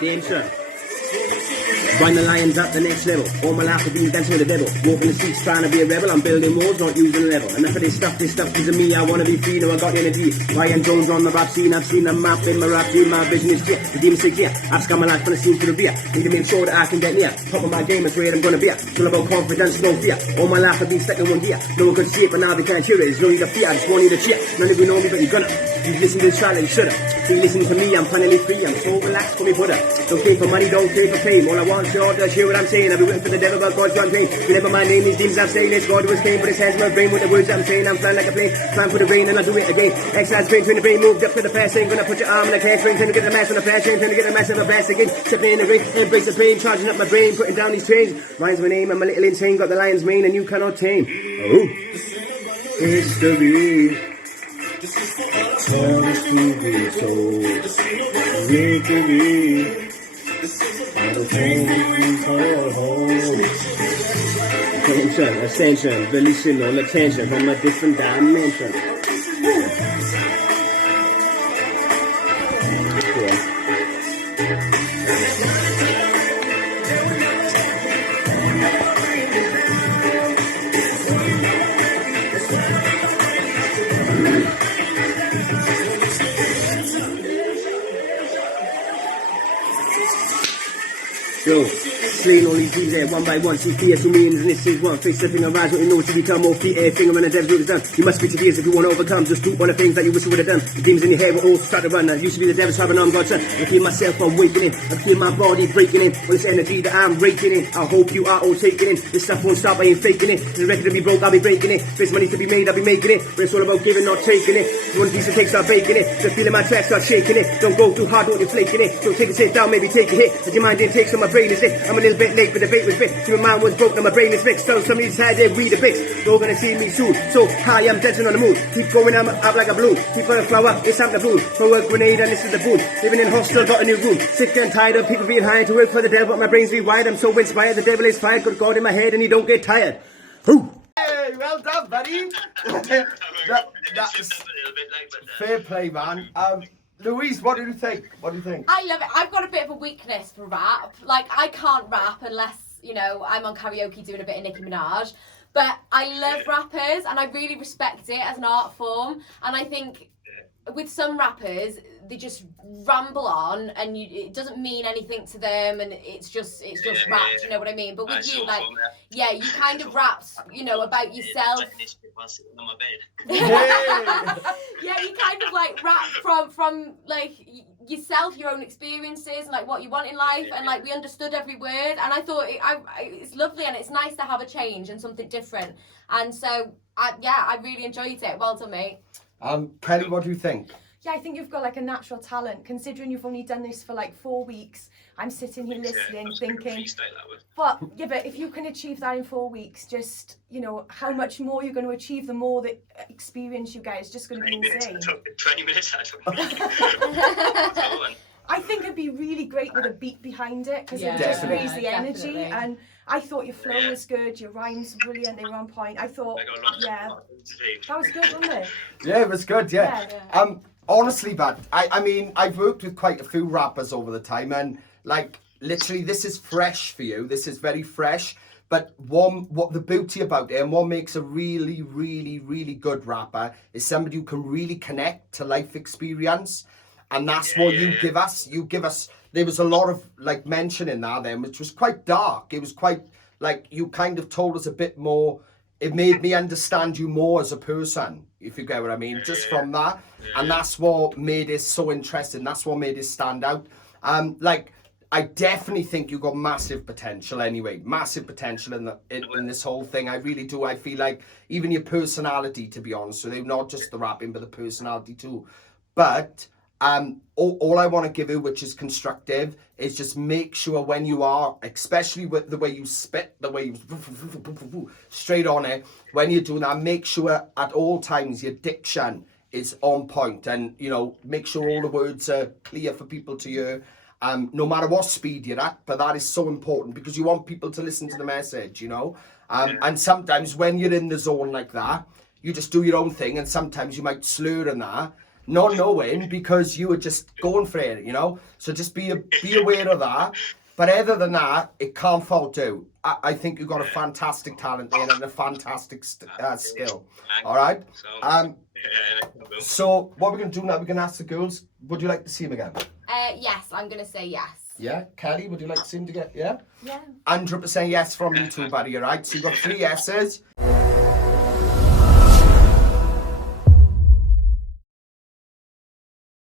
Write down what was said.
redemption. Run the lions up the next level. All my life I've been dancing with the devil. Walking the streets trying to be a rebel. I'm building walls, not using the level. Enough of this stuff isn't me. I wanna be free, no I got the energy. Ryan Jones on the rap scene. I've seen a map in my rap scene. My vision is clear. The demons say clear. I've scanned my life from the scene to the rear. Need to make sure that I can get near. Top of my game is where I'm gonna be. It's all about confidence, no fear. All my life I've been stuck in one gear. No one could see it, but now they can't hear it. There's no need of fear, I just want you to cheer. None of you know me, but you're gonna. You listen to this trial and you should've. So you listen to me, I'm finally free. I'm so relaxed for me Buddha. Don't pay for money, don't pay for fame. All I want is your just hear what I'm saying. I've been waiting for the devil, but God's gone pain. Whenever my name is demons, I'm saying it's God who was came. Put his hands in my brain with the words I'm saying. I'm flying like a plane. Flying for the rain and I'll do it again. Exercise brain, twin the brain, moved up to the past. Ain't gonna put your arm in the cash ring. Trying to get the mass on the flash. Trying to get the mass on the blast again. Stepping in the ring, embrace the pain. Charging up my brain, putting down these chains. Mine's my name, I'm a little insane. Got the lion's mane and you cannot tame. Oh, history. Tell us to be told. Victory. Attention, ascension, releasing all attention from a different dimension. Yo, slaying all these dreams there one by one. See fear, see means, and this is one. Face slipping and rise, what you know to become. More feet, air, finger, and the devil's root is done. You must speak to fears if you want to overcome. Just do all the things that you wish you would have done. The dreams in your head will all start to run. I used to be the devil's tribe, and I'm God's son. I feel myself, I'm waking in. I feel my body breaking in. All this energy that I'm raking in. I hope you are all taking in. This stuff won't stop, I ain't faking it. The record to be broke, I'll be breaking it. There's money to be made, I'll be making it. But it's all about giving, not taking it. You want a piece of cake, start baking it. Just feeling my tracks, start shaking it. Don't go too hard, don't you flaking it. Don't take a sit down, maybe take a hit. If your mind didn't take, so my brain is lit. I'm a little bit late, but the bait was bit. See, my mind was broke, now my brain is fixed. So somebody's had their weed a bit. You're gonna see me soon. So high, I'm dancing on the moon. Keep going, I'm up like a balloon. Keep gonna flower, it's time to bloom. Throw a grenade and this is the boon. Living in hostel, got a new room. Sick and tired of people being hired to work for the devil, but my brain's rewired. I'm so inspired, the devil is fired. Got God in my head and he don't get tired. Ooh. Hey, well done, buddy. That's fair play, man. Louise, what do you think? What do you think? I love it. I've got a bit of a weakness for rap. Like, I can't rap unless, you know, I'm on karaoke doing a bit of Nicki Minaj. But I love rappers and I really respect it as an art form. And I think with some rappers, they just ramble on and it doesn't mean anything to them and it's just rap, you know what I mean? But with you, like, yeah, you kind of rap, you know, about yourself. Yeah, you kind of like rap from like yourself, your own experiences and like what you want in life, and like we understood every word, and I thought it's lovely and it's nice to have a change and something different, and so I really enjoyed it. Well done, mate. Kelly, what do you think? Yeah, I think you've got like a natural talent, considering you've only done this for like 4 weeks. I'm sitting here listening, thinking, but if you can achieve that in 4 weeks, just, you know, how much more you're going to achieve, the more the experience you get is just going to be insane. 20 minutes, I I think it'd be really great with a beat behind it, because it would just raise the energy. Definitely. And I thought your flow was good, your rhymes were brilliant, they were on point. I thought, that was good, wasn't it? Yeah, it was good, yeah. Yeah. Honestly, but I mean, I've worked with quite a few rappers over the time, and like literally this is fresh for you. This is very fresh. But what the beauty about it and what makes a really, really, really good rapper is somebody who can really connect to life experience. And that's what you give us. You give us, there was a lot of like mention in that then, which was quite dark. It was quite like, you kind of told us a bit more. It made me understand you more as a person, if you get what I mean, just from that. And that's what made it so interesting. That's what made it stand out. Like, I definitely think you got massive potential anyway. Massive potential in this whole thing. I really do. I feel like even your personality, to be honest with you, not just the rapping, but the personality too. But all I want to give you, which is constructive, is just make sure when you are, especially with the way you spit, the way you straight on it, when you're doing that, make sure at all times your diction is on point, and you know, make sure all the words are clear for people to hear, no matter what speed you're at. But that is so important because you want people to listen to the message, you know. And sometimes when you're in the zone like that, you just do your own thing, and sometimes you might slur and that. not knowing because you were just going for it, you know. So just be aware of that. But other than that, it can't fault you. I think you've got a fantastic talent there and a fantastic skill. All right. So what we're gonna do now? We're gonna ask the girls. Would you like to see him again? Yes, I'm gonna say yes. Yeah, Kelly, would you like to see him again? Yeah. Yeah. 100% yes from you too, buddy. All right. So you've got 3 yeses.